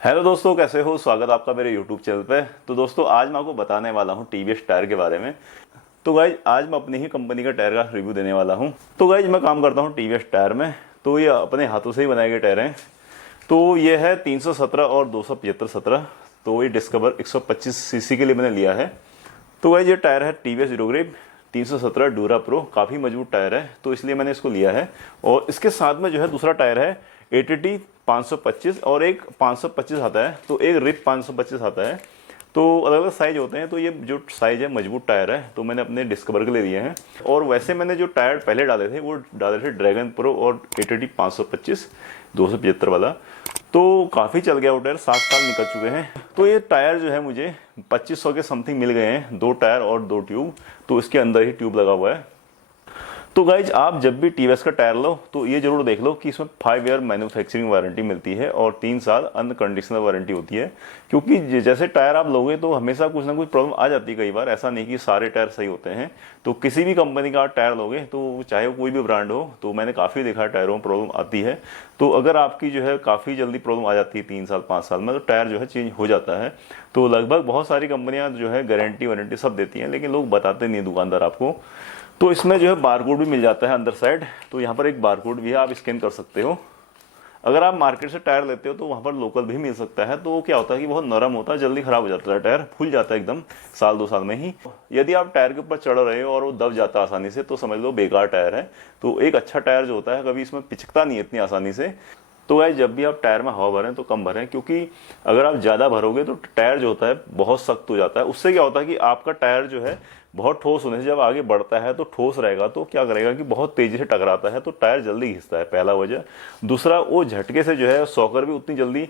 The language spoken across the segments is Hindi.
हेलो दोस्तों, कैसे हो। स्वागत आपका मेरे यूट्यूब चैनल पे। तो दोस्तों, आज मैं आपको बताने वाला हूँ टीवीएस टायर के बारे में। तो गाइज, आज मैं अपनी ही कंपनी का टायर का रिव्यू देने वाला हूँ। तो गाइज, मैं काम करता हूँ टीवीएस टायर में। तो ये अपने हाथों से ही बनाए गए टायर हैं। तो ये है 317 और 275-17। तो ये डिस्कवर 125 सीसी के लिए मैंने लिया है। तो गाइज, ये टायर है टीवीएस हीरो ग्रिप 317 डूरा प्रो। काफ़ी मजबूत टायर है, तो इसलिए मैंने इसको लिया है। और इसके साथ में जो है दूसरा टायर है एटीटी 525 और एक 525 आता है। तो एक रिप 525 आता है। तो अलग अलग साइज होते हैं। तो ये जो साइज है मजबूत टायर है, तो मैंने अपने डिस्कवर के लिए लिए हैं। और वैसे मैंने जो टायर पहले डाले थे वो डाले थे ड्रैगन प्रो और एटीटी 525 275 वाला। तो काफ़ी चल गया वो टायर, 7 साल निकल चुके हैं। तो ये टायर जो है मुझे 2500 के समथिंग मिल गए हैं, 2 टायर और 2 ट्यूब। तो इसके अंदर ही ट्यूब लगा हुआ है। तो गाइज, आप जब भी टीवीएस का टायर लो तो ये जरूर देख लो कि इसमें 5 ईयर मैन्युफैक्चरिंग वारंटी मिलती है और 3 साल अनकंडीशनल वारंटी होती है। क्योंकि जैसे टायर आप लोगे तो हमेशा कुछ ना कुछ प्रॉब्लम आ जाती है। कई बार ऐसा नहीं कि सारे टायर सही होते हैं। तो किसी भी कंपनी का टायर लोगे तो चाहे वो कोई भी ब्रांड हो, तो मैंने काफ़ी देखा है टायरों में प्रॉब्लम आती है। तो अगर आपकी जो है काफ़ी जल्दी प्रॉब्लम आ जाती है 3 साल 5 साल में, तो टायर जो है चेंज हो जाता है। तो लगभग बहुत सारी कंपनियां जो है गारंटी वारंटी सब देती हैं, लेकिन लोग बताते नहीं दुकानदार आपको। तो इसमें जो है बारकोड भी मिल जाता है अंदर साइड। तो यहाँ पर एक बारकोड भी है, आप स्कैन कर सकते हो। अगर आप मार्केट से टायर लेते हो तो वहाँ पर लोकल भी मिल सकता है। तो क्या होता है कि बहुत नरम होता है, जल्दी खराब हो जाता है, टायर फूल जाता है एकदम साल 2 साल में ही। यदि आप टायर के ऊपर चढ़ रहे हो और वो दब जाता है आसानी से, तो समझ लो बेकार टायर है। तो एक अच्छा टायर जो होता है कभी इसमें पिचकता नहीं है इतनी आसानी से। तो गाइस, जब भी आप टायर में हवा भरें तो कम भरें, क्योंकि अगर आप ज़्यादा भरोगे तो टायर जो होता है बहुत सख्त हो जाता है। उससे क्या होता है कि आपका टायर जो है बहुत ठोस होने से जब आगे बढ़ता है तो ठोस रहेगा, तो क्या करेगा कि बहुत तेजी से टकराता है, तो टायर जल्दी घिसता है, पहला वजह। दूसरा, वो झटके से जो है सॉकर भी उतनी जल्दी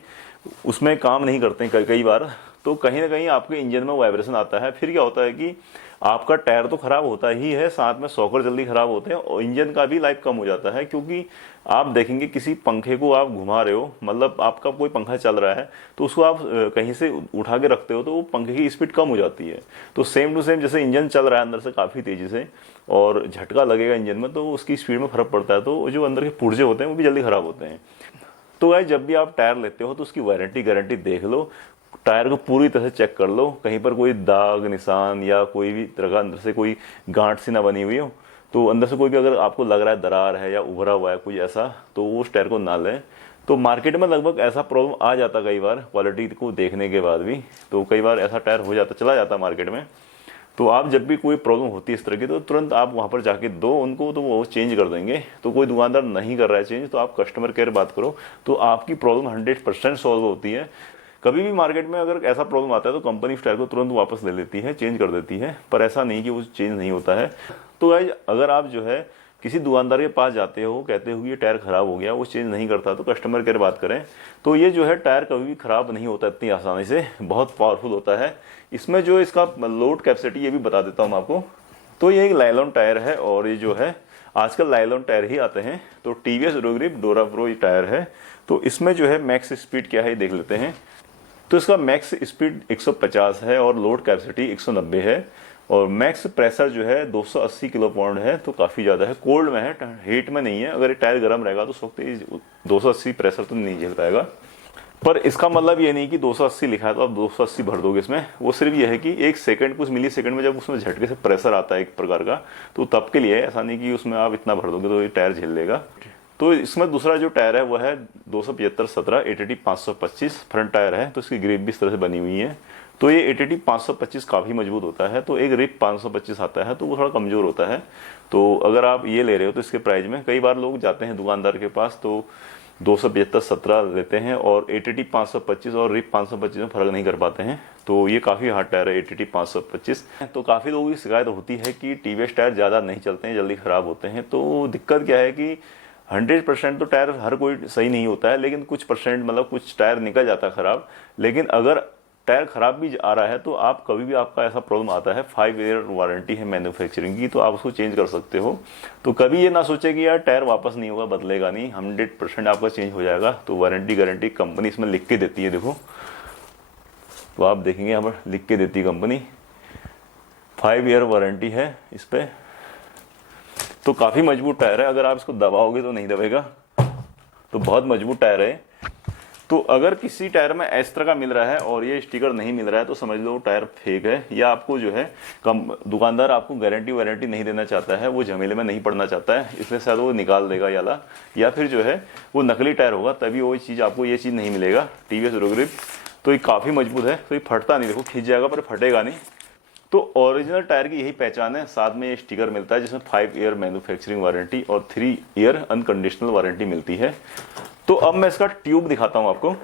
उसमें काम नहीं करते हैं कई बार। तो कहीं ना कहीं आपके इंजन में वाइब्रेशन आता है। फिर क्या होता है कि आपका टायर तो खराब होता ही है, साथ में सॉकर जल्दी खराब होते हैं और इंजन का भी लाइफ कम हो जाता है। क्योंकि आप देखेंगे किसी पंखे को आप घुमा रहे हो, मतलब आपका कोई पंखा चल रहा है तो उसको आप कहीं से उठा के रखते हो तो वो पंखे की स्पीड कम हो जाती है। तो सेम टू सेम जैसे इंजन चल रहा है अंदर से काफ़ी तेज़ी से और झटका लगेगा इंजन में, तो उसकी स्पीड में फर्क पड़ता है। तो जो अंदर के पुर्जे होते हैं वो भी जल्दी खराब होते हैं। तो गाइस, जब भी आप टायर लेते हो तो उसकी वारंटी गारंटी देख लो। टायर को पूरी तरह से चेक कर लो, कहीं पर कोई दाग निशान या कोई भी तरह का अंदर से कोई गांठ सी ना बनी हुई हो। तो अंदर से कोई भी अगर आपको लग रहा है दरार है या उभरा हुआ है कुछ ऐसा, तो उस टायर को ना लें। तो मार्केट में लगभग ऐसा प्रॉब्लम आ जाता कई बार क्वालिटी को देखने के बाद भी। तो कई बार ऐसा टायर हो जाता, चला जाता मार्केट में। तो आप जब भी कोई प्रॉब्लम होती है इस तरह की, तो तुरंत आप वहाँ पर जाके दो उनको, तो वो चेंज कर देंगे। तो कोई दुकानदार नहीं कर रहा है चेंज, तो आप कस्टमर केयर बात करो, तो आपकी प्रॉब्लम 100% सॉल्व होती है। कभी भी मार्केट में अगर ऐसा प्रॉब्लम आता है तो कंपनी इस टायर को तुरंत वापस ले लेती है, चेंज कर देती है। पर ऐसा नहीं कि वो चेंज नहीं होता है। तो गाइस, अगर आप जो है किसी दुकानदार के पास जाते हो, कहते हो ये टायर खराब हो गया, वो चेंज नहीं करता, तो कस्टमर केयर बात करें। तो ये जो है टायर कभी भी खराब नहीं होता इतनी आसानी से, बहुत पावरफुल होता है। इसमें जो इसका लोड कैपेसिटी ये भी बता देता हूँ आपको। तो ये एक लाइलॉन टायर है और ये जो है आजकल लाइलॉन टायर ही आते हैं। तो टीवीएस हीरो ग्रिप डोरा प्रो ये टायर है। तो इसमें जो है मैक्स स्पीड क्या है ये देख लेते हैं। तो इसका मैक्स स्पीड 150 है और लोड कैपेसिटी 190 है। और मैक्स प्रेशर जो है 280 किलो पाउंड है। तो काफ़ी ज़्यादा है, कोल्ड में है, हीट में नहीं है। अगर ये टायर गर्म रहेगा तो उस वक्त 280 प्रेशर तो नहीं झेल पाएगा। पर इसका मतलब ये नहीं कि 280 लिखा है तो आप 280 भर दोगे इसमें। वो सिर्फ ये है कि 1 सेकंड कुछ मिली सेकंड में जब उसमें झटके से प्रेशर आता है एक प्रकार का, तो तब के लिए ऐसा नहीं कि उसमें आप इतना भर दोगे तो ये टायर झेल लेगा। तो इसमें दूसरा जो टायर है वो है 275-17 एटीटी 525 फ्रंट टायर है। तो इसकी ग्रिप भी इस तरह से बनी हुई है। तो ये एटीटी 525 काफ़ी मजबूत होता है। तो एक रिप 525 आता है तो वो थोड़ा कमज़ोर होता है। तो अगर आप ये ले रहे हो तो इसके प्राइस में कई बार लोग जाते हैं दुकानदार के पास तो 275-17 लेते हैं और एटीटी 525 और रिप 525 में फ़र्क नहीं कर पाते हैं। तो ये काफ़ी हार्ड टायर है एटीटी 525। तो काफ़ी लोगों की शिकायत होती है कि टीवीएस टायर ज़्यादा नहीं चलते हैं, जल्दी ख़राब होते हैं। तो दिक्कत क्या है कि 100% तो टायर हर कोई सही नहीं होता है, लेकिन कुछ परसेंट मतलब कुछ टायर निकल जाता है ख़राब। लेकिन अगर टायर ख़राब भी आ रहा है तो आप कभी भी आपका ऐसा प्रॉब्लम आता है, 5 ईयर वारंटी है मैन्युफैक्चरिंग की, तो आप उसको चेंज कर सकते हो। तो कभी ये ना सोचे कि यार टायर वापस नहीं होगा, बदलेगा नहीं, 100% आपका चेंज हो जाएगा। तो वारंटी गारंटी कंपनी इसमें लिख के देती है, देखो। तो आप देखेंगे यहाँ पर लिख के देती है कंपनी, 5 ईयर वारंटी है इस पर। तो काफ़ी मजबूत टायर है, अगर आप इसको दबाओगे तो नहीं दबेगा। तो बहुत मजबूत टायर है। तो अगर किसी टायर में इस तरह का मिल रहा है और ये स्टिकर नहीं मिल रहा है तो समझ लो टायर फेक है, या आपको जो है कम दुकानदार आपको गारंटी वारंटी नहीं देना चाहता है, वो झमेले में नहीं पड़ना चाहता है, इसलिए शायद वो निकाल देगा याला, या फिर जो है वो नकली टायर होगा तभी वो चीज़ आपको ये चीज़ नहीं मिलेगा। टीवीएस हीरो ग्रिप तो ये काफ़ी मजबूत है, तो ये फटता नहीं, देखो खिंच जाएगा पर फटेगा नहीं। तो ओरिजिनल टायर की यही पहचान है। साथ में ये स्टिकर मिलता है जिसमें 5 ईयर मैन्युफैक्चरिंग वारंटी और 3 ईयर अनकंडीशनल वारंटी मिलती है। तो अब मैं इसका ट्यूब दिखाता हूं आपको।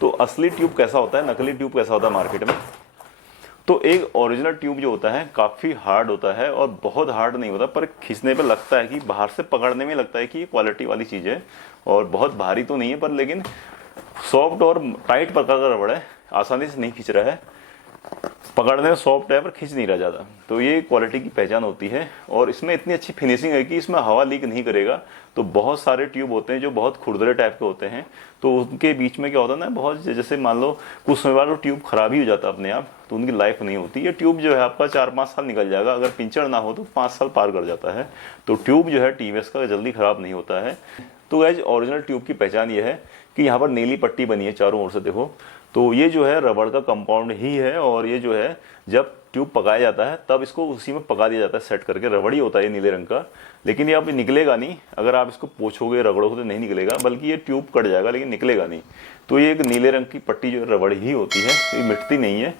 तो असली ट्यूब कैसा होता है, नकली ट्यूब कैसा होता है मार्केट में। तो एक ओरिजिनल ट्यूब जो होता है काफ़ी हार्ड होता है और बहुत हार्ड नहीं होता, पर खींचने पे लगता है कि बाहर से पकड़ने में लगता है कि ये क्वालिटी वाली चीज़ है, और बहुत भारी तो नहीं है पर लेकिन सॉफ्ट और टाइट प्रकार का रबड़ है, आसानी से नहीं खींच रहा है, पकड़ने में सॉफ्ट है पर खींच नहीं रहा ज़्यादा। तो ये क्वालिटी की पहचान होती है। और इसमें इतनी अच्छी फिनिशिंग है कि इसमें हवा लीक नहीं करेगा। तो बहुत सारे ट्यूब होते हैं जो बहुत खुरदरे टाइप के होते हैं, तो उनके बीच में क्या होता है ना, बहुत जैसे मान लो कुछ समय बाद वो ट्यूब खराब ही हो जाता है अपने आप, तो उनकी लाइफ नहीं होती। ये ट्यूब जो है आपका 4-5 साल निकल जाएगा, अगर पिंचर ना हो तो 5 साल पार कर जाता है। तो ट्यूब जो है टीवीएस का जल्दी खराब नहीं होता है। तो गाइस ओरिजिनल ट्यूब की पहचान ये है कि यहाँ पर नीली पट्टी बनी है चारों ओर से, देखो। तो ये जो है रबड़ का कंपाउंड ही है, और ये जो है जब ट्यूब पकाया जाता है तब इसको उसी में पका दिया जाता है, सेट करके। रबड़ ही होता है ये नीले रंग का, लेकिन ये अब निकलेगा नहीं, अगर आप इसको पोछोगे रगड़ोगे तो नहीं निकलेगा, बल्कि ये ट्यूब कट जाएगा लेकिन निकलेगा नहीं। तो ये एक नीले रंग की पट्टी जो रबड़ ही होती है, ये मिटती नहीं है।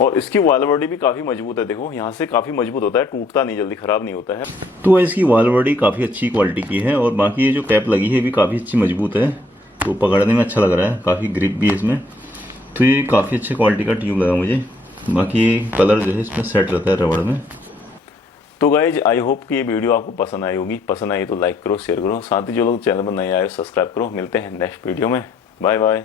और इसकी वॉल बॉडी भी काफ़ी मजबूत है, देखो यहाँ से काफ़ी मजबूत होता है, टूटता नहीं, जल्दी खराब नहीं होता है। तो इसकी वॉल बॉडी काफ़ी अच्छी क्वालिटी की है, और बाकी ये जो कैप लगी है भी काफ़ी अच्छी मजबूत है, तो पकड़ने में अच्छा लग रहा है, काफ़ी ग्रिप भी है इसमें। तो ये काफ़ी अच्छे क्वालिटी का ट्यूब लगा मुझे। बाकी ये कलर जो है इसमें सेट रहता है रबड़ में। तो गाइज आई होप कि ये वीडियो आपको पसंद आई होगी। पसंद आई तो लाइक करो, शेयर करो, साथ ही जो लोग चैनल पर नए आए सब्सक्राइब करो। मिलते हैं नेक्स्ट वीडियो में, बाय बाय।